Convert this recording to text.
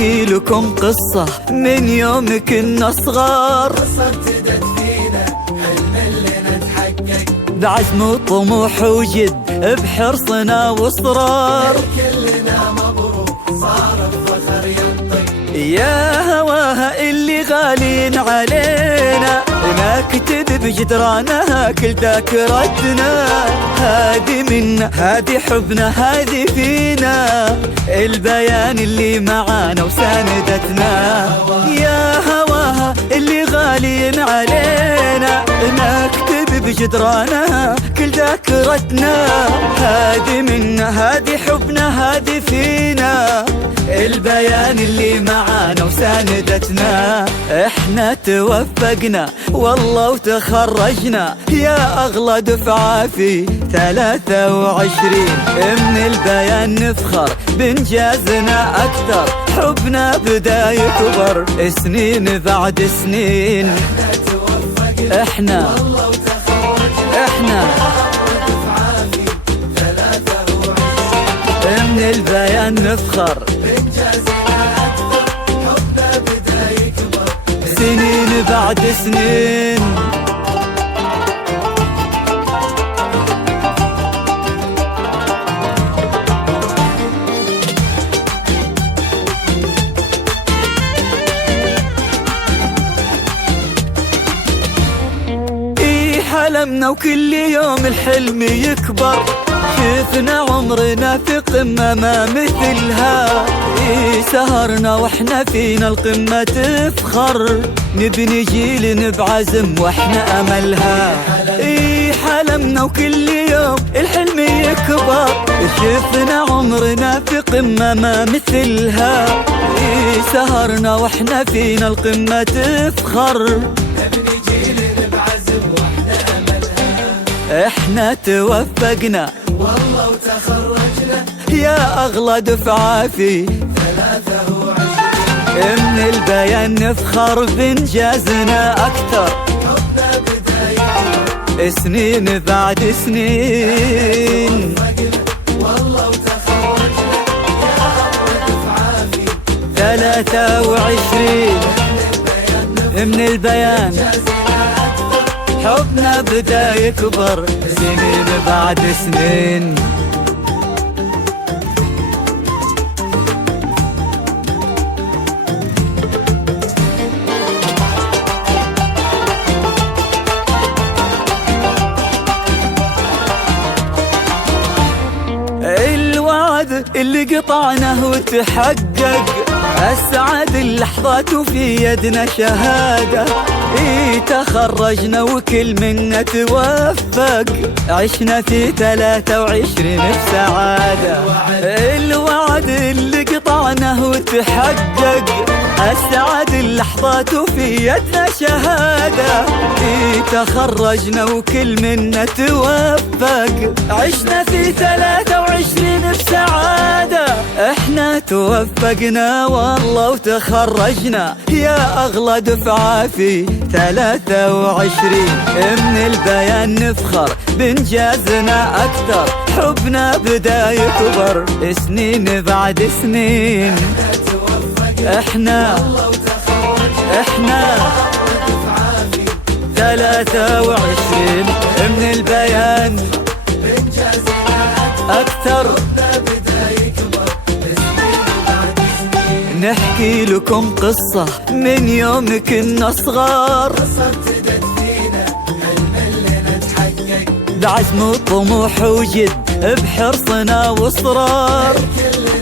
نحكي لكم قصة من يوم كنا صغار، قصة ابتدت فينا حلم اللي نتحقق، بعزم وطموح وجد بحرصنا واصرار. كلنا مبروك صار الفخر ينطق، يا هواها اللي غالين علينا نكتب بجدرانها كل ذاكرتنا. هذه منا هذه حبنا هذه فينا، البيان اللي معانا وساندتنا. يا هواها اللي غالين علينا نكتب بجدرانها كل ذاكرتنا. هذه منا هذه حبنا هذه فينا، البيان اللي معانا وساندتنا. احنا توفقنا والله وتخرجنا يا اغلى دفعة في 23. من البيان نفخر بانجازنا اكثر، حبنا بدا يكبر سنين بعد سنين. احنا والله وتخرجنا احنا دفعة في 23. من البيان نفخر إنجازنا أكثر، حبنا بدا يكبر سنين بعد سنين. حلمنا وكل يوم الحلم يكبر، شفنا عمرنا في قمة ما مثلها. سهرنا واحنا فينا القمة تفخر، نبني جيل بعزم واحنا املها. حلمنا وكل يوم الحلم يكبر، شفنا عمرنا في قمة ما مثلها. سهرنا واحنا فينا القمة تفخر، نبني جيل بعزم واحنا أملها. احنا توفقنا والله وتخرجنا يا اغلى دفعة في 23. من البيان نفخر بانجازنا اكثر، حبنا بدا يكبر سنين بعد سنين. والله وتخرجنا يا أغلى دفعة في 23. من البيان حبنا بدا يكبر سنين بعد سنين. الوعد اللي قطعناه وتحقق، أسعد اللحظات وفي يدنا شهادة. تخرجنا وكل منا توفق، عشنا في 23 بسعادة. الوعد اللي قطعناه وتحقق، أسعد اللحظات وفي يدنا شهادة. تخرجنا وكل منا توفق، عشنا في 23 بسعادة. احنا توفقنا والله وتخرجنا يا اغلى دفعة في 23. من البيان نفخر بانجازنا اكثر، حبنا بدا يكبر سنين بعد سنين. احنا 23. من البيان اكثر، نحكي لكم قصة من يوم كنا صغار، قصة ابتدت فينا حلم اللي نتحقق، بعزم وطموح وجد بحرصنا واصرار. كلنا